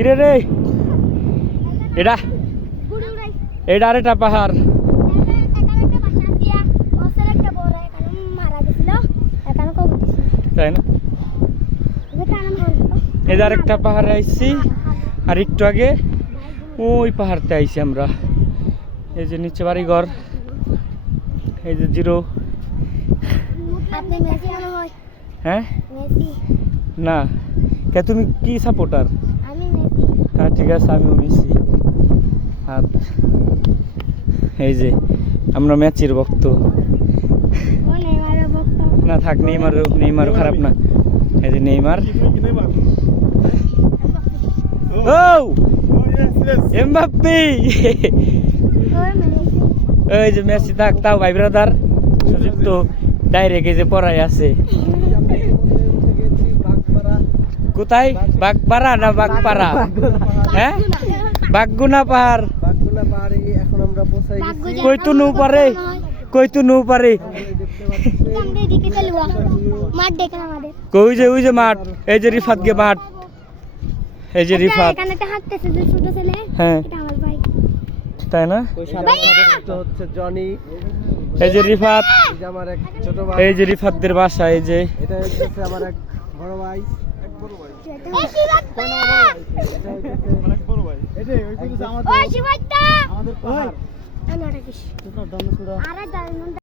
ইরে রে এটা আরেকটা পাহাড়। তাই না? এই যে আরেকটা পাহাড়ে আইছি, আর একটু আগে ওই পাহাড়তে আইছি আমরা। এই যে নিচে বাড়িঘর, এই যে জিরো। হ্যাঁ না, কে তুমি কি সাপোর্টার? হ্যাঁ ঠিক আছে, আমিও মেসি। আর এই যে আমরা ম্যাচের ভক্ত। না থাক, নেইমারও খারাপ না। এই যে নেইমার, ও এমবাপ্পে, এই যে মেসি। থাক তাও ভাই ব্রাদার সুযুক্ত ডাইরেক্ট এই যে পড়াই আছে। কোথায়? বাগপাড়া না বাগপাড়া? হ্যাঁ বাগগুনা পাহাড়। কইতো নৌ পারে, কইতো নৌ পারে। কই যে ওই যে মাঠ, এই যে রিফাত গে মাঠ, এই যে রিফাত। হ্যাঁ তাই না? জনি, এই যে রিফাত, আমার এক ছোট ভাই, এই যে রিফাতদের বাসা। এই যে এটা হচ্ছে আমার এক বড় ভাই, আমাদের